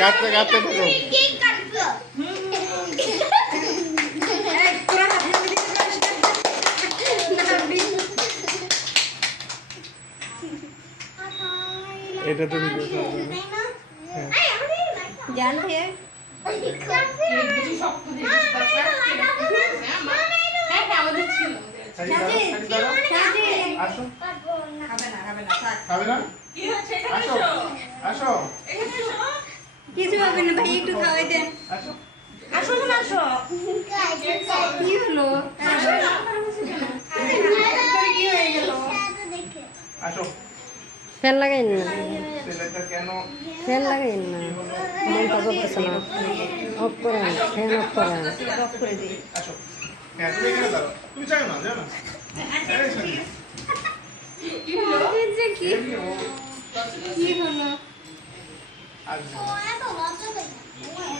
কাটতে কাটতে থাকো। এটা তো ভিডিও করবে না। জান হে বেশি শক্ত জিনিস দরকার হ্যাঁ আমাদের ছিল আসো। খাবে না থাক খাবে না? কি হচ্ছে এখানে আসো এসো আসো এখানে এসো কিছু হবে না ভাই, একটু খাওয়াই দেন। আসো। আসো না আসো কি হলো? কি হয়ে গেল? আসো। ফ্যান লাগাইন না, ছেলেটা কেন ফ্যান লাগাইন না, মনটা করতেছে না। অফ করেন, ফ্যান অফ করেন। অফ করে দিই। আসো। হ্যাঁ তুমি এখানে দাঁড়াও। তুমি যাও না যাও না। এই শোনি। কি হলো এই যে কি এমনি ও কি হলো? আসবে।